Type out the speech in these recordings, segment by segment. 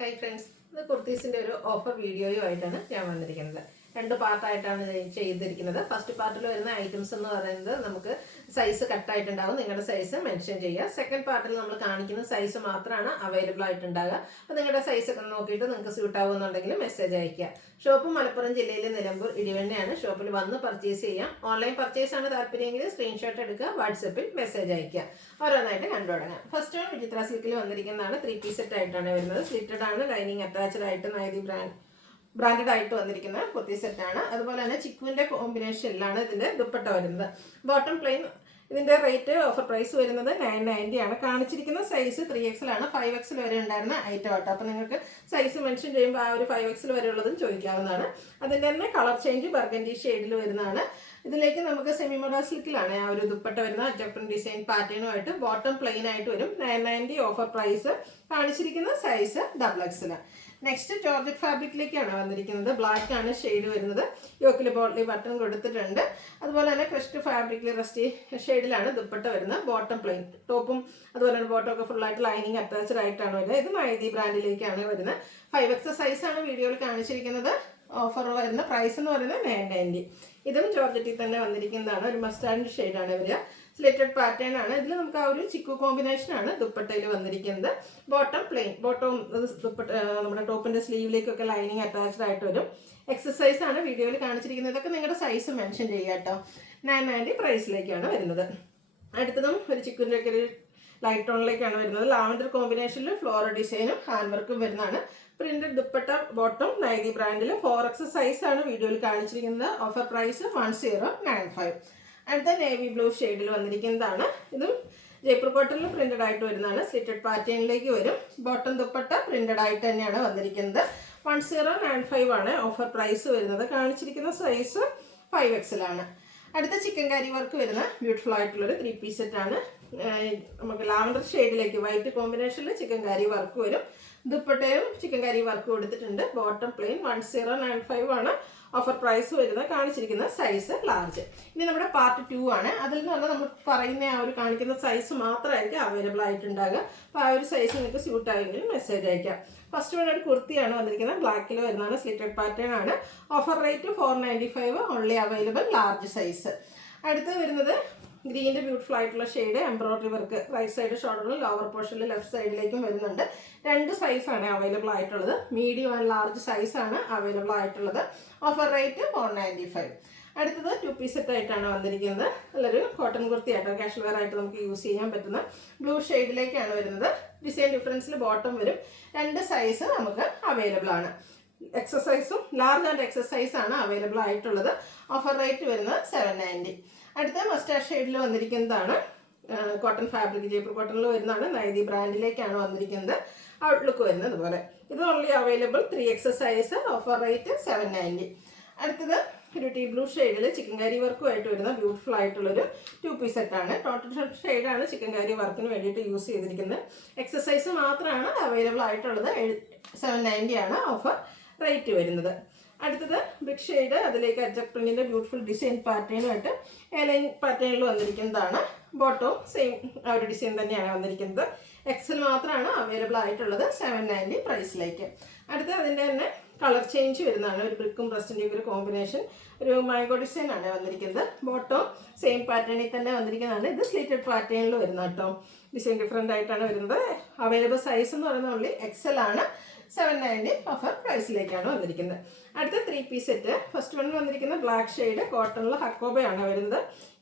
Hi friends, ഇത് കുർത്തീസിൻ്റെ ഒരു offer വീഡിയോയുമായിട്ടാണ് ഞാൻ വന്നിരിക്കുന്നത്. രണ്ട് പാർട്ടായിട്ടാണ് ചെയ്തിരിക്കുന്നത്. ഫസ്റ്റ് പാർട്ടിൽ വരുന്ന ഐറ്റംസ് എന്ന് പറയുന്നത് നമുക്ക് സൈസ് കട്ടായിട്ടുണ്ടാവും, നിങ്ങളുടെ സൈസ് മെൻഷൻ ചെയ്യുക. സെക്കൻഡ് പാർട്ടിൽ നമ്മൾ കാണിക്കുന്ന സൈസ് മാത്രമാണ് അവൈലബിൾ ആയിട്ടുണ്ടാകുക. അപ്പോൾ നിങ്ങളുടെ സൈസ് ഒക്കെ നോക്കിയിട്ട് നിങ്ങൾക്ക് സ്യൂട്ട് ആവുമെന്നുണ്ടെങ്കിൽ മെസ്സേജ് അയയ്ക്കുക. ഷോപ്പ് മലപ്പുറം ജില്ലയിലെ നിലമ്പൂർ ഇടിവണ്ണയാണ്. ഷോപ്പിൽ വന്ന് പർച്ചേസ് ചെയ്യാം. ഓൺലൈൻ പർച്ചേസ് ആണ് താല്പര്യമെങ്കിൽ സ്ക്രീൻഷോട്ട് എടുക്കുക, വാട്സപ്പിൽ മെസ്സേജ് അയയ്ക്കുക. ഓരോന്നായിട്ട് കണ്ടു തുടങ്ങാം. ഫസ്റ്റ് വൺ വിചിത്ര സിൽക്കിൽ വന്നിരിക്കുന്നതാണ്. 3 പീസ് സെറ്റ് ആയിട്ടാണ് വരുന്നത്. സ്ലിറ്റഡ് ആണ്, ലൈനിങ് അറ്റാച്ച്ഡ് ആയിട്ട് നൈതി ബ്രാൻഡഡ് ആയിട്ട് വന്നിരിക്കുന്ന കുർത്തി സെറ്റാണ്. അതുപോലെ തന്നെ ചിക്കുവിൻ്റെ കോമ്പിനേഷനിലാണ് ഇതിൻ്റെ ദുപ്പട്ട വരുന്നത്. Bottom plain. ഇതിൻ്റെ റേറ്റ് ഓഫർ പ്രൈസ് വരുന്നത് 990 ആണ്. കാണിച്ചിരിക്കുന്ന സൈസ് 3XL ആണ്. 5XL വരെ ഉണ്ടായിരുന്ന ഐറ്റം ആട്ടോ. അപ്പോൾ നിങ്ങൾക്ക് സൈസ് മെൻഷൻ ചെയ്യുമ്പോൾ ആ ഒരു 5XL വരെ ഉള്ളതും ചോദിക്കാവുന്നതാണ്. അതിൻ്റെ തന്നെ കളർ ചേഞ്ച് ബർഗൻഡി ഷെയ്ഡിൽ വരുന്നതാണ്. ഇതിലേക്ക് നമുക്ക് സെമി മോഡൽ സിൽക്കിലാണ് ആ ഒരു ദുപ്പട്ട വരുന്ന ജപ്പൻ ഡിസൈൻ പാറ്റേണുമായിട്ട്. ബോട്ടം പ്ലെയിൻ ആയിട്ട് വരും. 990 ഓഫർ പ്രൈസ്. കാണിച്ചിരിക്കുന്ന സൈസ് XXL. നെക്സ്റ്റ് ജോർജറ്റ് ഫാബ്രിക്കിലേക്കാണ് വന്നിരിക്കുന്നത്. ബ്ലാക്ക് ആണ് ഷെയ്ഡ് വരുന്നത്. യോക്കിൽ ബോട്ടിൽ ബട്ടൺ കൊടുത്തിട്ടുണ്ട്. അതുപോലെ തന്നെ ക്രസ്റ്റ് ഫാബ്രിക്കിൽ റസ്റ്റി ഷെയ്ഡിലാണ് ദുപ്പട്ട വരുന്നത്. Bottom plain. ടോപ്പും അതുപോലെ തന്നെ ബോട്ടം ഒക്കെ ഫുള്ളായിട്ട് ലൈനിങ് അറ്റാച്ച്ഡ് ആയിട്ടാണ് വരുന്നത്. ഇത് നൈതി ബ്രാൻഡിലേക്കാണ് വരുന്നത്. 5XL സൈസാണ് വീഡിയോയിൽ കാണിച്ചിരിക്കുന്നത്. ഓഫർ വരുന്ന പ്രൈസ് എന്ന് പറയുന്നത് 990. ഇതും ജോർജറ്റിൽ തന്നെ വന്നിരിക്കുന്നതാണ്. ഒരു മസ്റ്റാർഡ് ഷെയ്ഡാണ് വരിക. സ്ലിറ്റഡ് പാറ്റേൺ ആണ്. ഇതിൽ നമുക്ക് ആ ഒരു ചിക്കു കോമ്പിനേഷൻ ആണ് ദുപ്പട്ടയിൽ വന്നിരിക്കുന്നത്. Bottom plain. ബോട്ടം ദുപ്പട്ട നമ്മുടെ ടോപ്പിന്റെ സ്ലീവിലേക്കൊക്കെ ലൈനിങ് അറ്റാച്ച്ഡ് ആയിട്ട് വരും. എക്സസൈസ് ആണ് വീഡിയോയിൽ കാണിച്ചിരിക്കുന്നത്. ഇതൊക്കെ നിങ്ങളുടെ സൈസ് മെൻഷൻ ചെയ്യുക കേട്ടോ. 990 പ്രൈസിലേക്കാണ് വരുന്നത്. അടുത്തതും ഒരു ചിക്കുവിൻ്റെ ഒക്കെ ഒരു ലൈറ്റ് ടോണിലേക്കാണ് വരുന്നത്. ലാവൻഡർ കോമ്പിനേഷനിൽ ഫ്ലോറൽ ഡിസൈനും ഹാൻഡ് വർക്കും വരുന്നതാണ്. പ്രിന്റഡ് ദുപ്പട്ട ബോട്ടം നൈതി ബ്രാൻഡിൽ 4XL സൈസാണ് വീഡിയോയിൽ കാണിച്ചിരിക്കുന്നത്. Offer price 1095. അടുത്ത നേവി ബ്ലൂ ഷെയ്ഡിൽ വന്നിരിക്കുന്നതാണ്. ഇതും ജയ്പൂർ കോട്ടണിൽ പ്രിന്റഡ് ആയിട്ട് വരുന്നതാണ്. സ്ലിറ്റഡ് പാറ്റേണിലേക്ക് വരും. ബോട്ടം ദുപ്പട്ട പ്രിന്റഡ് ആയിട്ട് തന്നെയാണ് വന്നിരിക്കുന്നത്. 1095 ആണ് ഓഫർ പ്രൈസ് വരുന്നത്. കാണിച്ചിരിക്കുന്ന സൈസ് 5XL ആണ്. അടുത്ത ചിക്കൻ കാരി വർക്ക് വരുന്ന ബ്യൂട്ടിഫുൾ ആയിട്ടുള്ളൊരു 3 പീസ് സെറ്റാണ്. നമുക്ക് ലാവൻഡർ ഷെയ്ഡിലേക്ക് വൈറ്റ് കോമ്പിനേഷനിൽ ചിക്കൻ കാരി വർക്ക് വരും. ദുപ്പട്ടയും ചിക്കൻ കാരി വർക്ക് കൊടുത്തിട്ടുണ്ട്. Bottom plain. 1095 ആണ് ഓഫർ പ്രൈസ് വരുന്നത്. കാണിച്ചിരിക്കുന്ന സൈസ് ലാർജ്. ഇനി നമ്മുടെ പാർട്ട് 2 ആണ്. അതിൽ നിന്ന് പറഞ്ഞാൽ നമ്മൾ പറയുന്ന ആ ഒരു കാണിക്കുന്ന സൈസ് മാത്രമായിരിക്കും അവൈലബിൾ ആയിട്ടുണ്ടാകുക. അപ്പോൾ ആ ഒരു സൈസ് നിങ്ങൾക്ക് സ്യൂട്ട് ആയെങ്കിൽ മെസ്സേജ് അയക്കാം. ഫസ്റ്റ് വൺ ഒരു കുർത്തിയാണ് വന്നിരിക്കുന്നത്. ബ്ലാക്കിൽ വരുന്നതാണ്. സ്ലിറ്റഡ് പാറ്റേൺ ആണ്. Offer rate 495. Only available large size. അടുത്ത് വരുന്നത് ഗ്രീൻ്റെ ബ്യൂട്ടിഫുൾ ആയിട്ടുള്ള shade embroidery work. Right side ഷോൾഡറിലും ലോവർ പോർഷനിൽ ലെഫ്റ്റ് സൈഡിലേക്കും വരുന്നുണ്ട്. 2 സൈസാണ് അവൈലബിൾ ആയിട്ടുള്ളത്. മീഡിയം ആൻഡ് ലാർജ് സൈസാണ് അവൈലബിൾ ആയിട്ടുള്ളത്. Offer rate 495. അടുത്തത് 2 പീസ് സെറ്റ് ആയിട്ടാണ് വന്നിരിക്കുന്നത്. നല്ലൊരു കോട്ടൺ കുർത്തി ആയിട്ടോ. കാഷ്വൽ വെയർ ആയിട്ട് നമുക്ക് യൂസ് ചെയ്യാൻ പറ്റുന്ന ബ്ലൂ ഷെയ്ഡിലേക്കാണ് വരുന്നത്. ഡിസൈൻ ഡിഫറൻസിൽ ബോട്ടം വരും. 2 സൈസ് നമുക്ക് അവൈലബിൾ ആണ്. എക്സസൈസും ലാർജ് ആൻഡ് എക്സസൈസ് ആണ് അവൈലബിൾ ആയിട്ടുള്ളത്. ഓഫർ റേറ്റ് വരുന്നത് 790. അടുത്ത മസ്റ്റാർഡ് ഷെയ്ഡിൽ വന്നിരിക്കുന്നതാണ്. കോട്ടൺ ഫാബ്രിക് ജയ്പൂർ കോട്ടണിൽ വരുന്നതാണ്. നൈതി ബ്രാൻഡിലേക്കാണ് വന്നിരിക്കുന്നത്. ഔട്ട്ലുക്ക് വരുന്നത് പോലെ. ഇത് only available 3XL size. Offer rate 790. അടുത്തത് ഒരു ടീ ബ്ലൂ ഷെയ്ഡിൽ ചിക്കൻ കാരി വർക്കുമായിട്ട് വരുന്ന ബ്യൂട്ടിഫുൾ ആയിട്ടുള്ളൊരു 2 പീസ് സെറ്റാണ്. ടോട്ടൽ ഷെയ്ഡാണ് ചിക്കൻ കാരി വർക്കിന് വേണ്ടിയിട്ട് യൂസ് ചെയ്തിരിക്കുന്നത്. എക്സസൈസ് മാത്രമാണ് അവൈലബിൾ ആയിട്ടുള്ളത്. 790 ആണ് ഓഫർ റേറ്റ് വരുന്നത്. അടുത്തത് ബിഗ് ഷെയ്ഡ്. അതിലേക്ക് അജക് പ്രിന്റിൻ്റെ ബ്യൂട്ടിഫുൾ ഡിസൈൻ പാറ്റേണുമായിട്ട് എലൈൻ പാറ്റേണിൽ വന്നിരിക്കുന്നതാണ്. ബോട്ടവും സെയിം ആ ഒരു ഡിസൈൻ തന്നെയാണ് വന്നിരിക്കുന്നത്. XL മാത്രമാണ് അവൈലബിൾ ആയിട്ടുള്ളത് 790 പ്രൈസിലേക്ക്. അടുത്ത അതിൻ്റെ തന്നെ കളർ ചേഞ്ച് വരുന്നതാണ്. ഒരു ബ്രിക്കും ബ്രസ്റ്റിൻ്റെയും ഒരു കോമ്പിനേഷൻ. ഒരു മാംഗോ ഡിസൈൻ ആണ് വന്നിരിക്കുന്നത്. ബോട്ടവും സെയിം പാറ്റേണിൽ തന്നെ വന്നിരിക്കുന്നതാണ്. ഇത് സ്ലിറ്റഡ് പാറ്റേണിൽ വരുന്ന കേട്ടോ. ഡിസൈൻ ഡിഫറെൻ്റ് ആയിട്ടാണ് വരുന്നത്. അവൈലബിൾ സൈസ് എന്ന് പറയുന്നത് ഓൺലി XL ആണ്. 790 ഓഫർ പ്രൈസിലേക്കാണ് വന്നിരിക്കുന്നത്. അടുത്ത 3 പീസ് സെറ്റ്. ഫസ്റ്റ് വൺ വന്നിരിക്കുന്ന ബ്ലാക്ക് ഷെയ്ഡ് കോട്ടണിൽ ഹക്കോബയാണ് വരുന്നത്.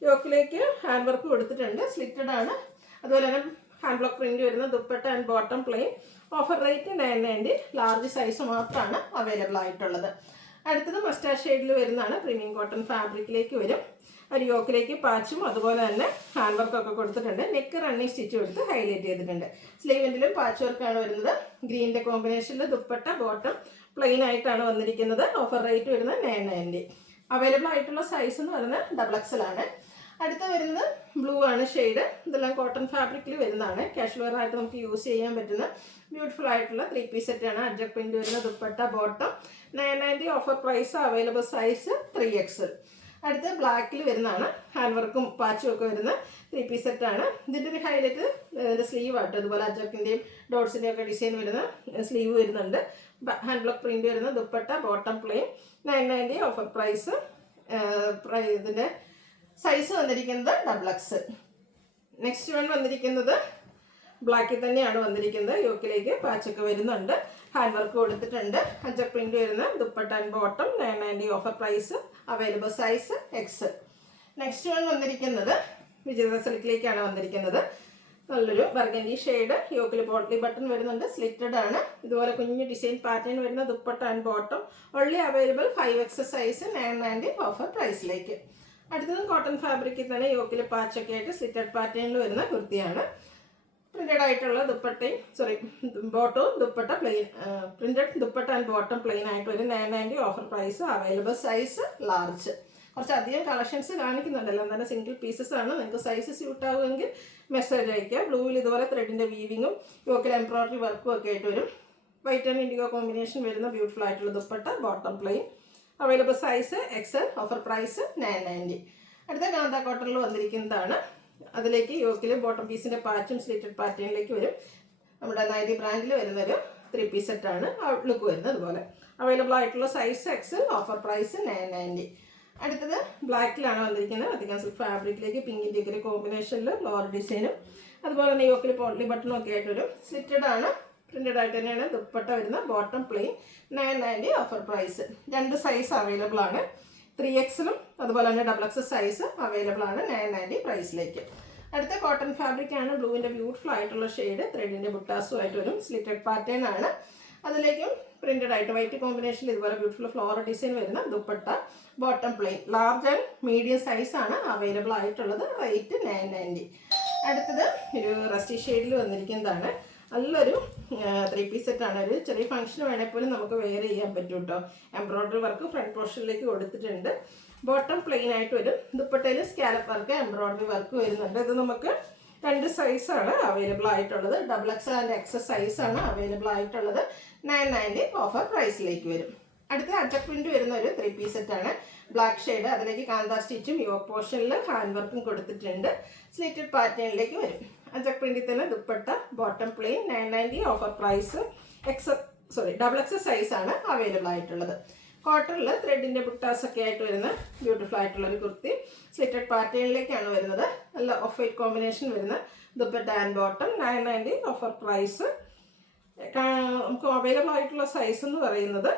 യോക്കിലേക്ക് ഹാൻഡ് വർക്ക് കൊടുത്തിട്ടുണ്ട്. സ്ലിറ്റഡ് ആണ്. അതുപോലെ തന്നെ ഹാൻഡ് ബ്ലോക്ക് പ്രിന്റ് വരുന്ന dupatta and bottom plain. Offer rate 990. Large size മാത്രമാണ് അവൈലബിൾ ആയിട്ടുള്ളത്. അടുത്തത് മസ്റ്റാർഡ് ഷെയ്ഡിൽ വരുന്നതാണ്. പ്രീമിയം കോട്ടൺ ഫാബ്രിക്കിലേക്ക് വരും. ഒരു യോക്കിലേക്ക് പാച്ചും അതുപോലെ തന്നെ ഹാൻഡ് വർക്കൊക്കെ കൊടുത്തിട്ടുണ്ട്. നെക്ക് റണ്ണിങ് സ്റ്റിച്ച് കൊടുത്ത് ഹൈലൈറ്റ് ചെയ്തിട്ടുണ്ട്. സ്ലീവിൻ്റിലും പാച്ച് വർക്കാണ് വരുന്നത്. ഗ്രീൻ്റെ കോമ്പിനേഷനിൽ ദുപ്പട്ട ബോട്ടം പ്ലെയിൻ ആയിട്ടാണ് വന്നിരിക്കുന്നത്. ഓഫർ റേറ്റ് വരുന്നത് 990. അവൈലബിൾ ആയിട്ടുള്ള സൈസ് എന്ന് പറയുന്നത് XXL ആണ്. അടുത്ത വരുന്നത് ബ്ലൂ ആണ് ഷെയ്ഡ്. ഇതെല്ലാം കോട്ടൺ ഫാബ്രിക്കിൽ വരുന്നതാണ്. കാഷ്വൽ വെയർ ആയിട്ട് നമുക്ക് യൂസ് ചെയ്യാൻ പറ്റുന്ന ബ്യൂട്ടിഫുൾ ആയിട്ടുള്ള 3 പീസ് സെറ്റാണ്. അജക് പ്രിന്റ് വരുന്ന dupatta bottom 990. Offer price. Available size 3XL. അടുത്ത ബ്ലാക്കിൽ വരുന്നതാണ്, ഹാൻഡ് വർക്കും പാച്ചും ഒക്കെ വരുന്ന 3 പീസ് സെറ്റാണ്. ഇതിൻ്റെ ഒരു ഹൈലൈറ്റ് ഇതിൻ്റെ സ്ലീവ് ആട്ടോ, അതുപോലെ അജക്കിൻ്റെയും ഡോട്ട്സിൻ്റെയും ഒക്കെ ഡിസൈൻ വരുന്ന സ്ലീവ് വരുന്നുണ്ട്. ഹാൻഡ് ബ്ലോക്ക് പ്രിൻറ്റ് വരുന്ന dupatta, bottom plain, 990 offer price. ഇതിൻ്റെ സൈസ് വന്നിരിക്കുന്നത് XXL. നെക്സ്റ്റ് വൺ വന്നിരിക്കുന്നത് ബ്ലാക്കിൽ തന്നെയാണ് വന്നിരിക്കുന്നത്. യോക്കിലേക്ക് പാച്ചൊക്കെ വരുന്നുണ്ട്, ഹാൻഡ് വർക്ക് കൊടുത്തിട്ടുണ്ട്, അജക് പ്രിന്റ് വരുന്ന dupatta and bottom, 990 offer price. Available size XL. Next one വന്നിരിക്കുന്നത് വിജയ സിൽക്കിലേക്കാണ് വന്നിരിക്കുന്നത്. നല്ലൊരു ബർഗൻഡി ഷെയ്ഡ്, യോക്കിൽ പോട്ട്ലി ബട്ടൺ വരുന്നുണ്ട്, സ്ലിറ്റഡ് ആണ്. ഇതുപോലെ കുഞ്ഞു ഡിസൈൻ പാറ്റേൺ വരുന്ന dupatta and bottom. Only available 5XL size, 990 offer പ്രൈസിലേക്ക്. അടുത്തത് കോട്ടൺ ഫാബ്രിക്കിൽ തന്നെ യോക്കിൽ പാച്ചൊക്കെ ആയിട്ട് സ്ലിറ്റഡ് പാറ്റേണിൽ വരുന്ന കുർത്തിയാണ്. പ്രിന്റഡ് ആയിട്ടുള്ള ബോട്ടവും dupatta plain, printed dupatta and bottom plain ആയിട്ട് വരും, 990 offer price. Available size large. കുറച്ചധികം കളക്ഷൻസ് കാണിക്കുന്നുണ്ടല്ലോ, എന്നാലും സിംഗിൾ പീസസ് ആണ്. നിങ്ങൾക്ക് സൈസ് സ്യൂട്ട് ആവുമെങ്കിൽ മെസ്സേജ് അയക്കുക. ബ്ലൂവിൽ ഇതുപോലെ ത്രെഡിൻ്റെ വീവിങ്ങും യോക്കിൽ എംബ്രോയിഡറി വർക്കും ഒക്കെ ആയിട്ട് വരും. വൈറ്റ് ആൻഡ് ഇൻഡിഗോ കോമ്പിനേഷൻ വരുന്ന ബ്യൂട്ടിഫുൾ ആയിട്ടുള്ള dupatta, bottom plain. Available size XL, offer price 990. അടുത്ത കാന്ത കോട്ടണിൽ വന്നിരിക്കുന്നതാണ്. അതിലേക്ക് യോക്കിൽ ബോട്ടം പീസിൻ്റെ പാച്ചും സ്ലിറ്റഡ് പാറ്റേണിലേക്ക് വരും. നമ്മുടെ നൈതി ബ്രാൻഡിൽ വരുന്നൊരു 3 പീസ് സെറ്റാണ് ലുക്ക് വരുന്നത്. അതുപോലെ അവൈലബിൾ ആയിട്ടുള്ള സൈസ് XL, ഓഫർ പ്രൈസ് 990. അടുത്തത് ബ്ലാക്കിലാണ് വന്നിരിക്കുന്നത്. അധികം സിൽക്ക് ഫാബ്രിക്കിലേക്ക് പിങ്കിൻ്റെ ഒക്കെ കോമ്പിനേഷനിൽ ഫ്ലോർ ഡിസൈനും അതുപോലെ തന്നെ യോക്കിൽ പോട്ട്ലി ബട്ടണും ഒക്കെ ആയിട്ടൊരു സ്ലിറ്റഡ് ആണ്. പ്രിന്റഡ് ആയിട്ട് തന്നെയാണ് ദുപ്പട്ട വരുന്ന, bottom plain, 990 offer price. 2 size available ആണ്, 3XL അതുപോലെ തന്നെ XXL സൈസ് അവൈലബിൾ ആണ്, 990 പ്രൈസിലേക്ക്. അടുത്ത കോട്ടൺ ഫാബ്രിക് ആണ്. ബ്ലൂവിൻ്റെ ബ്യൂട്ടിഫുൾ ആയിട്ടുള്ള ഷെയ്ഡ്, ത്രെഡിൻ്റെ ബുട്ടാസും ആയിട്ട് വരും, സ്ലിറ്റഡ് പാറ്റേൺ ആണ്. അതിലേക്കും പ്രിന്റഡ് ആയിട്ട് വൈറ്റ് കോമ്പിനേഷനിൽ ഇതുപോലെ ബ്യൂട്ടിഫുൾ ഫ്ലോറൽ ഡിസൈൻ വരുന്ന dupatta, bottom plain. Large and medium size ആണ് അവൈലബിൾ ആയിട്ടുള്ളത്, റേറ്റ് 990. അടുത്തത് ഒരു റസ്റ്റി ഷെയ്ഡിൽ വന്നിരിക്കുന്നതാണ്. നല്ലൊരു 3 പീസ് സെറ്റാണ്. ഒരു ചെറിയ ഫംഗ്ഷൻ വേണേൽ പോലും നമുക്ക് വെയർ ചെയ്യാൻ പറ്റും കേട്ടോ. എംബ്രോയിഡറി വർക്ക് ഫ്രണ്ട് പോർഷനിലേക്ക് കൊടുത്തിട്ടുണ്ട്. ബോട്ടം പ്ലെയിൻ ആയിട്ട് വരും, ദുപ്പട്ടയിൽ സ്കാലപ്പ് വർക്ക്, എംബ്രോയിഡറി വർക്ക് വരുന്നുണ്ട്. ഇത് നമുക്ക് 2 സൈസാണ് അവൈലബിൾ ആയിട്ടുള്ളത്, XXL ആൻഡ് XS സൈസാണ് അവൈലബിൾ ആയിട്ടുള്ളത്, 990 ഓഫർ പ്രൈസിലേക്ക് വരും. അടുത്ത അജക് പ്രിന്റ് വരുന്ന ഒരു 3 പീസ് സെറ്റാണ്. ബ്ലാക്ക് ഷെയ്ഡ്, അതിലേക്ക് കാന്ത സ്റ്റിച്ചും യോക്ക് പോർഷനിൽ ഹാൻഡ് വർക്കും കൊടുത്തിട്ടുണ്ട്, സ്ലിറ്റഡ് പാറ്റേണിലേക്ക് വരും. അജക് പ്രിന്റിൽ തന്നെ dupatta, bottom plain, 990 offer price. XXL സൈസാണ് അവൈലബിൾ ആയിട്ടുള്ളത്. കോട്ടണിൽ ത്രെഡിൻ്റെ ബുട്ടാസ് ഒക്കെ ആയിട്ട് വരുന്ന ബ്യൂട്ടിഫുൾ ആയിട്ടുള്ള ഒരു കുർത്തി, സ്ലിറ്റഡ് പാറ്റേണിലേക്കാണ് വരുന്നത്. നല്ല ഓഫ് വൈറ്റ് കോമ്പിനേഷൻ വരുന്ന dupatta and bottom, 990 offer price. നമുക്ക് അവൈലബിൾ ആയിട്ടുള്ള സൈസ് എന്ന് പറയുന്നത്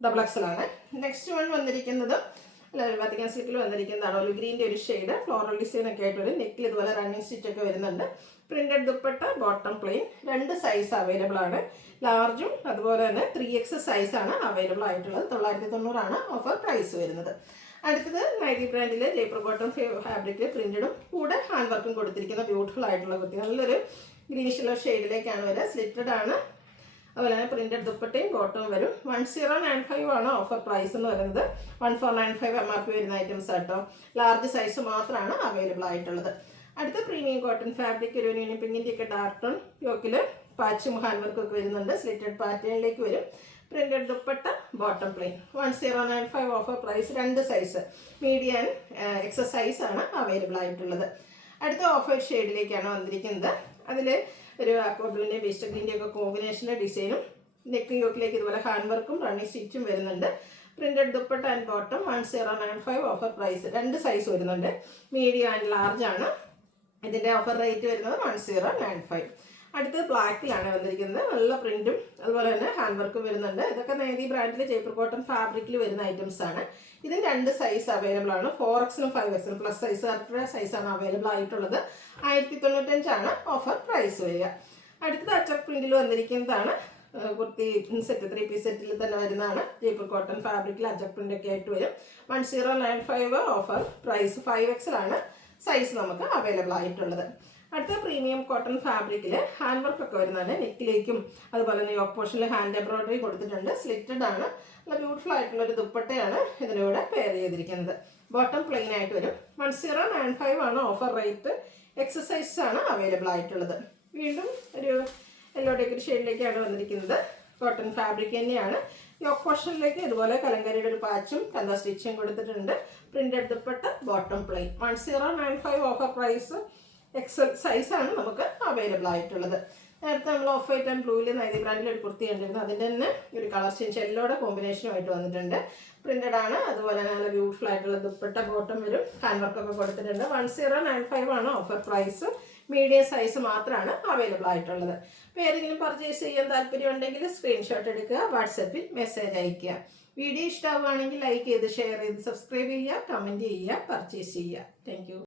XXL ആണ്. നെക്സ്റ്റ് വൺ വന്നിരിക്കുന്നത് വത്തിക്കാൻ സിൽക്കിൽ വന്നിരിക്കുന്നതാണ്. ഒരു ഗ്രീൻ്റെ ഒരു ഷെയ്ഡ്, ഫ്ലോറൽ ഡിസൈൻ ഒക്കെ ആയിട്ട് വരും. നെക്കിൽ ഇതുപോലെ റണ്ണിങ് സ്റ്റിച്ച് ഒക്കെ വരുന്നുണ്ട്. Printed dupatta, bottom plain. 2 size available ആണ്, ലാർജും അതുപോലെ തന്നെ 3XL സൈസാണ് അവൈലബിൾ ആയിട്ടുള്ളത്. 990 ആണ് ഓഫർ പ്രൈസ് വരുന്നത്. അടുത്തത് നൈതി ബ്രാൻഡിലെ ജയ്പൂർ കോട്ടൺ ഫാബ്രിക്കിൽ പ്രിന്റഡും കൂടെ ഹാൻഡ് വർക്കും കൊടുത്തിരിക്കുന്ന ബ്യൂട്ടിഫുൾ ആയിട്ടുള്ള കുർത്തി. നല്ലൊരു ഗ്രീനിഷ് കളർ ഷെയ്ഡിലേക്കാണ് വരിക, സ്ലിറ്റഡ് ആണ്. അതുപോലെ തന്നെ പ്രിന്റഡ് ദുപ്പട്ടയും ബോട്ടവും വരും. 1095 ആണ് ഓഫർ പ്രൈസ് എന്ന് പറയുന്നത്. 1495 MRP വരുന്ന ഐറ്റംസ് ആട്ടോ. ലാർജ് സൈസ് മാത്രമാണ് അവൈലബിൾ ആയിട്ടുള്ളത്. അടുത്ത പ്രീമിയം കോട്ടൺ ഫാബ്രിക്, ഒരു യൂണിയൻ പിങ്കിൻ്റെ ഒക്കെ ഡാർക്ക് ടോൺ, യോക്കിൽ പാച്ചും ഹാൻഡ് വർക്കും ഒക്കെ വരുന്നുണ്ട്, സ്ലിറ്റഡ് പാറ്റേണിലേക്ക് വരും. Printed dupatta, bottom plain. 1095 offer price. 2 size, medium and XS സൈസാണ് അവൈലബിൾ ആയിട്ടുള്ളത്. അടുത്ത ഓഫ് വൈറ്റ് ഷെയ്ഡിലേക്കാണ് വന്നിരിക്കുന്നത്. അതിൽ ഒരു അക്വാബ്ലൂവിൻ്റെ ബേസ്റ്റ് ഗ്രീൻ്റെ ഒക്കെ കോമ്പിനേഷൻ്റെ ഡിസൈനും നെക്ക് യോക്കിലേക്ക് ഇതുപോലെ ഹാൻഡ് വർക്കും റണ്ണിങ് സ്റ്റിച്ചും വരുന്നുണ്ട്. Printed dupatta and bottom, 1095 offer price. 2 size വരുന്നുണ്ട്, മീഡിയം ആൻഡ് ലാർജ് ആണ്. ഇതിൻ്റെ ഓഫർ റേറ്റ് വരുന്നത് 1095. അടുത്തത് ബ്ലാക്കിലാണ് വന്നിരിക്കുന്നത്. നല്ല പ്രിന്റും അതുപോലെ തന്നെ ഹാൻഡ് വർക്കും വരുന്നുണ്ട്. ഇതൊക്കെ നൈതി ബ്രാൻഡിലെ ജയ്പൂർ കോട്ടൺ ഫാബ്രിക്കിൽ വരുന്ന ഐറ്റംസ് ആണ്. ഇതിന് 2 സൈസ് അവൈലബിൾ ആണ്, 4XL 5XL പ്ലസ് സൈസ്, അത്ര സൈസാണ് അവൈലബിൾ ആയിട്ടുള്ളത്. 1095 ആണ് ഓഫർ പ്രൈസ് വരിക. അടുത്തത് അച്ചക് പ്രിന്റിൽ വന്നിരിക്കുന്നതാണ്. കുർത്തി സെറ്റ് 3 പീസ് സെറ്റിൽ തന്നെ വരുന്നതാണ്. ജയ്പൂർ കോട്ടൺ ഫാബ്രിക്കിൽ അജക് പ്രിന്റ് ഒക്കെ ആയിട്ട് വരും. 1095 ഓഫർ പ്രൈസ്. 5XL ആണ് സൈസ് നമുക്ക് അവൈലബിൾ ആയിട്ടുള്ളത്. അടുത്ത പ്രീമിയം കോട്ടൺ ഫാബ്രിക്കിൽ ഹാൻഡ് വർക്ക് ഒക്കെ വരുന്നതാണ്. നെക്കിലേക്കും അതുപോലെ തന്നെ യോക്ക് പോർഷനിൽ ഹാൻഡ് എംബ്രോയിഡറി കൊടുത്തിട്ടുണ്ട്, സ്ലിറ്റഡ് ആണ്. നല്ല ബ്യൂട്ടിഫുൾ ആയിട്ടുള്ള ഒരു ദുപ്പട്ടയാണ് ഇതിൻ്റെ കൂടെ പെയർ ചെയ്തിരിക്കുന്നത്. ബോട്ടം പ്ലെയിൻ ആയിട്ട് വരും. 1095 ആണ് ഓഫർ റേറ്റ്. XS ആണ് അവൈലബിൾ ആയിട്ടുള്ളത്. വീണ്ടും ഒരു യെല്ലോ ഡെക്കർ ഷെയ്ഡിലേക്കാണ് വന്നിരിക്കുന്നത്. കോട്ടൺ ഫാബ്രിക് തന്നെയാണ്. യോക്ക് പോർഷനിലേക്ക് ഇതുപോലെ കലങ്കരിയുടെ ഒരു പാച്ചും കന്ത സ്റ്റിച്ചും കൊടുത്തിട്ടുണ്ട്. Printed dupatta, bottom plain. 1095 offer price. XL സൈസാണ് നമുക്ക് അവൈലബിൾ ആയിട്ടുള്ളത്. നേരത്തെ നമ്മൾ ഓഫ് വൈറ്റ് ആൻഡ് ബ്ലൂവിൽ നൈതി ബ്രാൻഡിൽ ഒരു കുർത്തി കണ്ടിരുന്നു. അതിൻ്റെ തന്നെ ഒരു കളർ ചേഞ്ച് യെല്ലോയുടെ കോമ്പിനേഷനുമായിട്ട് വന്നിട്ടുണ്ട്. പ്രിന്റഡ് ആണ്. അതുപോലെ നല്ല ബ്യൂട്ടിഫുൾ ആയിട്ടുള്ള ദുപ്പട്ട, ബോട്ടം വരും, ഹാൻഡ് വർക്കൊക്കെ കൊടുത്തിട്ടുണ്ട്. 1095 ആണ് ഓഫർ പ്രൈസ്. മീഡിയം സൈസ് മാത്രമാണ് അവൈലബിൾ ആയിട്ടുള്ളത്. അപ്പോൾ ഏതെങ്കിലും പർച്ചേസ് ചെയ്യാൻ താല്പര്യം ഉണ്ടെങ്കിൽ സ്ക്രീൻഷോട്ട് എടുക്കുക, വാട്സപ്പിൽ മെസ്സേജ് അയയ്ക്കുക. വീഡിയോ ഇഷ്ടമാവുകയാണെങ്കിൽ ലൈക്ക് ചെയ്ത്, ഷെയർ ചെയ്ത്, സബ്സ്ക്രൈബ് ചെയ്യുക, കമൻറ്റ് ചെയ്യുക, പർച്ചേസ് ചെയ്യുക. താങ്ക്